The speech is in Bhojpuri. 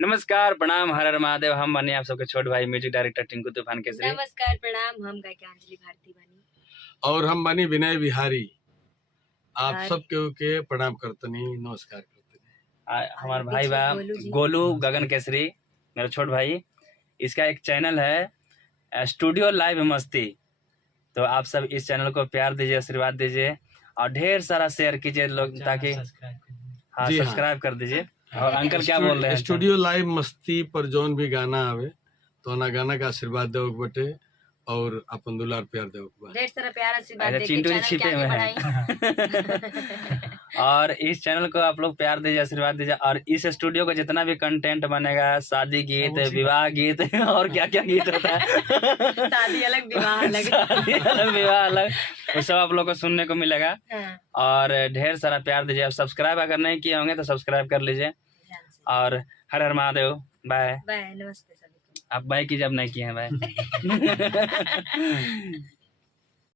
नमस्कार, प्रणाम, हर हर महादेव। हम बने आप सबके छोट भाई म्यूजिक डायरेक्टर टिंकू तूफान केसरी। नमस्कार, प्रणाम। हम गायिका अंजलि भारती बनी और हम बनी विनय बिहारी। आप सबके प्रणाम करतनी, नमस्कार करतनी। हमारे भाई बा गोलू गगन केसरी, मेरा छोट भाई। इसका एक चैनल है स्टूडियो लाइव मस्ती। तो आप सब इस चैनल को प्यार दीजिए, आशीर्वाद दीजिए और ढेर सारा शेयर कीजिए लोग, ताकि हाँ सब्सक्राइब कर दीजिए। और अंकल क्या बोल रहे हैं? स्टूडियो लाइव मस्ती पर जौन भी गाना आवे तो ना गाना का आशीर्वाद देव बटे और अपन दुलार प्यार देव ढेर सारा प्यार आशीर्वाद देके चिंटू चैनल छिपे हुए हैं। और इस चैनल को आप लोग प्यार दीजिए, आशीर्वाद दीजिए। और इस स्टूडियो का जितना भी कंटेंट बनेगा, शादी गीत, विवाह गीत और क्या क्या गीत होता है शादी अलग, विवाह अलग, शादी अलग, विवाह अलग, वो सब आप लोग को सुनने को मिलेगा। और ढेर सारा प्यार दीजिए। आप सब्सक्राइब अगर नहीं किए होंगे तो सब्सक्राइब कर लीजिए। और हर हर महादेव। बाय बाय, नमस्ते सभी को। आप बाय कीजिए, अब नहीं किए हैं बाय।